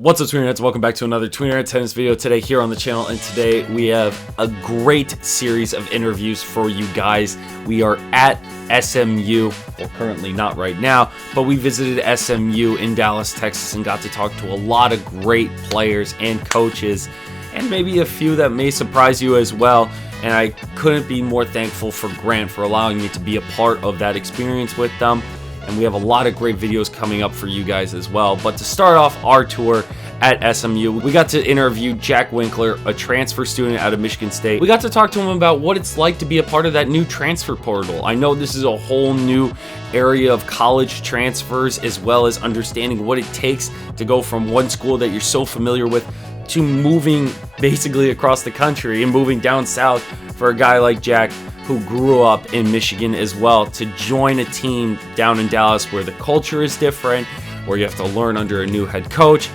What's up, Tweener? Welcome back to another Tweener tennis video today here on the channel, and today we have a great series of interviews for you guys. We are at SMU, well, currently not right now, but we visited SMU in Dallas, Texas, and got to talk to a lot of great players and coaches, and maybe a few that may surprise you as well. And I couldn't be more thankful for Grant for allowing me to be a part of that experience with them. And we have a lot of great videos coming up for you guys as well. But to start off our tour at SMU, we got to interview Jack Winkler, a transfer student out of Michigan State. We got to talk to him about what it's like to be a part of that new transfer portal. I know this is a whole new area of college transfers, as well as understanding what it takes to go from one school that you're so familiar with to moving basically across the country and moving down south for a guy like Jack, who grew up in Michigan as well, to join a team down in Dallas where the culture is different, where you have to learn under a new head coach,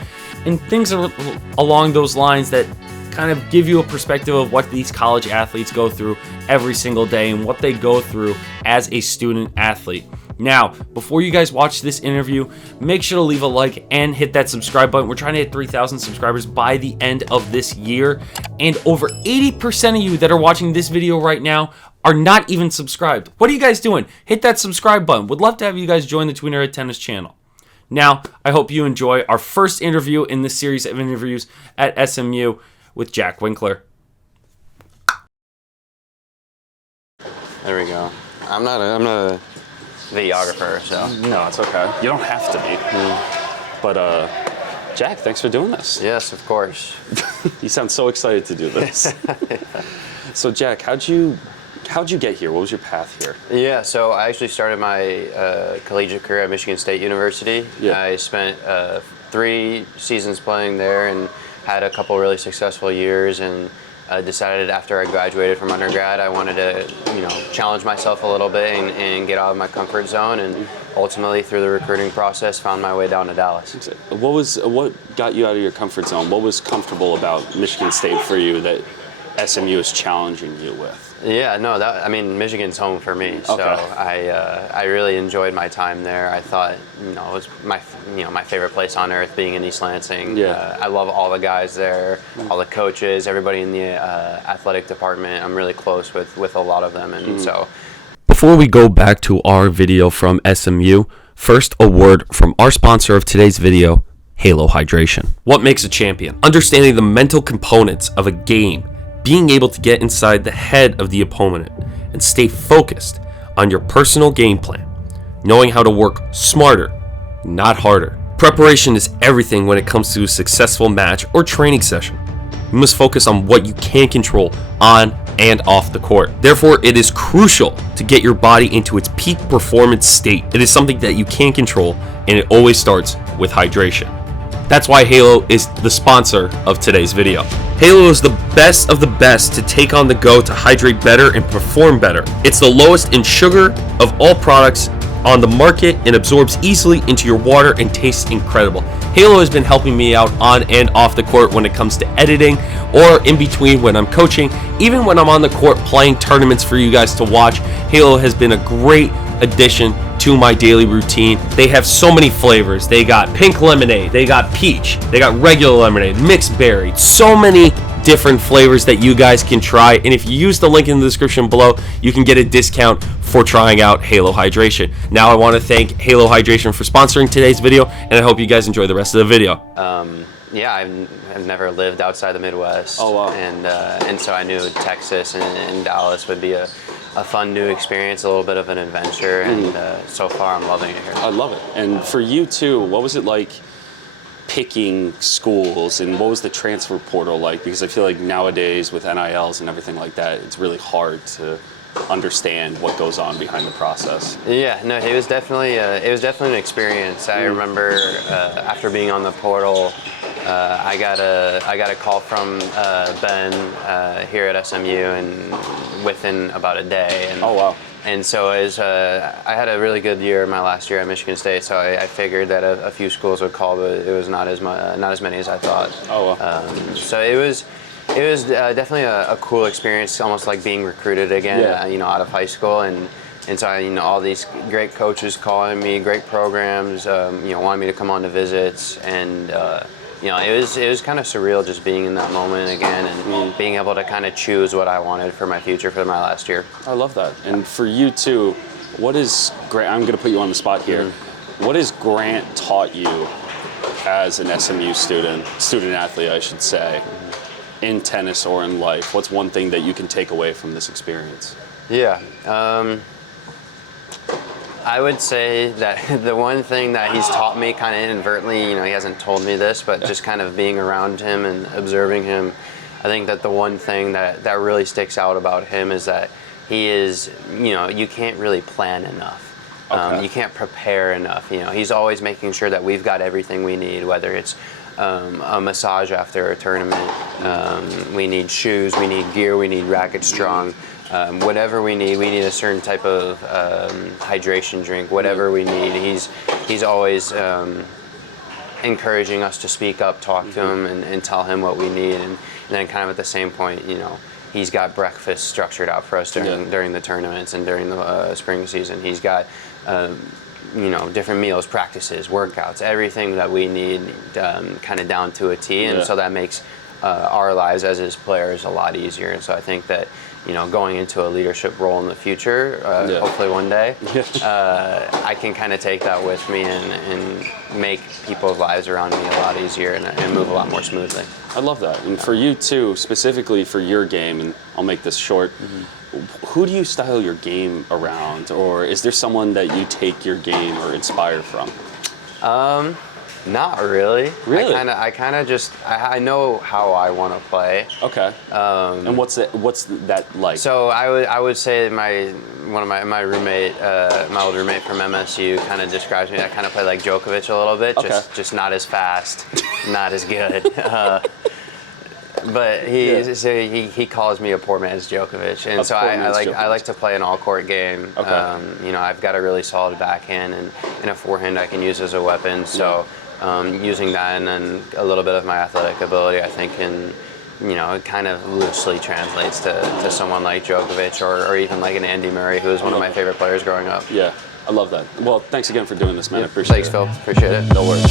and things are along those lines that kind of give you a perspective of what these college athletes go through every single day and what they go through as a student athlete. Now, before you guys watch this interview, make sure to leave a like and hit that subscribe button. We're trying to hit 3,000 subscribers by the end of this year, and over 80% of you that are watching this video right now are not even subscribed. What are you guys doing? Hit that subscribe button. Would love to have you guys join the Tweener Tennis channel. Now, I hope you enjoy our first interview in this series of interviews at SMU with Jack Winkler. There we go. I'm not a videographer, so. No, it's okay. You don't have to be. But Jack, thanks for doing this. Yes, of course. You sound so excited to do this. So Jack, how'd you get here? What was your path here? Yeah, so I actually started my collegiate career at Michigan State University. Yeah. I spent 3 seasons playing there and had a couple really successful years, and decided after I graduated from undergrad I wanted to, challenge myself a little bit and get out of my comfort zone, and ultimately through the recruiting process found my way down to Dallas. What got you out of your comfort zone? What was comfortable about Michigan State for you that SMU is challenging you with? Yeah, no, Michigan's home for me. So I really enjoyed my time there. I thought, it was my favorite place on earth, being in East Lansing. Yeah. I love all the guys there, all the coaches, everybody in the athletic department. I'm really close with a lot of them, and so. Before we go back to our video from SMU, first a word from our sponsor of today's video, Halo Hydration. What makes a champion? Understanding the mental components of a game, being able to get inside the head of the opponent and stay focused on your personal game plan, knowing how to work smarter, not harder. Preparation is everything when it comes to a successful match or training session. You must focus on what you can control on and off the court. Therefore, it is crucial to get your body into its peak performance state. It is something that you can control, and it always starts with hydration. That's why Halo is the sponsor of today's video. Halo is the best of the best to take on the go to hydrate better and perform better. It's the lowest in sugar of all products on the market and absorbs easily into your water and tastes incredible. Halo has been helping me out on and off the court when it comes to editing, or in between when I'm coaching, even when I'm on the court playing tournaments for you guys to watch. Halo has been a great addition to my daily routine. They have so many flavors. They got pink lemonade, they got peach, they got regular lemonade, mixed berry, so many different flavors that you guys can try. And if you use the link in the description below, you can get a discount for trying out Halo Hydration. Now I want to thank Halo Hydration for sponsoring today's video, and I hope you guys enjoy the rest of the video. Yeah, I've never lived outside the Midwest. Oh, wow. And so I knew Texas and Dallas would be a fun new experience, a little bit of an adventure, and so far I'm loving it here. I love it. And for you too, what was it like picking schools, and what was the transfer portal like? Because I feel like nowadays with NILs and everything like that, it's really hard to understand what goes on behind the process. Yeah, no, it was definitely an experience. I remember after being on the portal, I got a call from Ben here at SMU, and within about a day. And, oh wow! And so I had a really good year my last year at Michigan State, so I figured that a few schools would call, but it was not as many as I thought. Oh wow! So it was definitely a cool experience, almost like being recruited again. Yeah. Out of high school, and so all these great coaches calling me, great programs, wanting me to come on to visits, and it was kind of surreal just being in that moment again and being able to kind of choose what I wanted for my future for my last year. I love that. And for you too, what is Grant? I'm going to put you on the spot here. What has Grant taught you as an SMU student athlete, I should say, in tennis or in life? What's one thing that you can take away from this experience? Yeah. I would say that the one thing that he's taught me kind of inadvertently, he hasn't told me this, but just kind of being around him and observing him, I think that the one thing that really sticks out about him is that he is, you can't really plan enough. You can't prepare enough. He's always making sure that we've got everything we need, whether it's a massage after a tournament, we need shoes, we need gear, we need racket strong. Whatever we need a certain type of hydration drink, whatever we need. He's always encouraging us to speak up, talk to him, and tell him what we need. And then kind of at the same point, he's got breakfast structured out for us during the tournaments and during the spring season. He's got different meals, practices, workouts, everything that we need kind of down to a T. And so that makes our lives as his players a lot easier. And so I think that going into a leadership role in the future, hopefully one day, I can kind of take that with me and make people's lives around me a lot easier and move a lot more smoothly. I love that. And for you too, specifically for your game, and I'll make this short, who do you style your game around? Or is there someone that you take your game or inspire from? Not really. Really? I kind of just I know how I want to play. Okay. And what's that like? So I would say my roommate, my old roommate from MSU, kind of describes me. I kind of play like Djokovic a little bit, just not as fast, not as good. But he calls me a poor man's Djokovic, and so I like to play an all-court game. Okay. I've got a really solid backhand and a forehand I can use as a weapon. So using that and then a little bit of my athletic ability, I think it kind of loosely translates to someone like Djokovic or even like an Andy Murray, who was one of my favorite players growing up. Yeah, I love that. Well, thanks again for doing this, man. I appreciate it. Thanks, Phil. Appreciate it. No worries.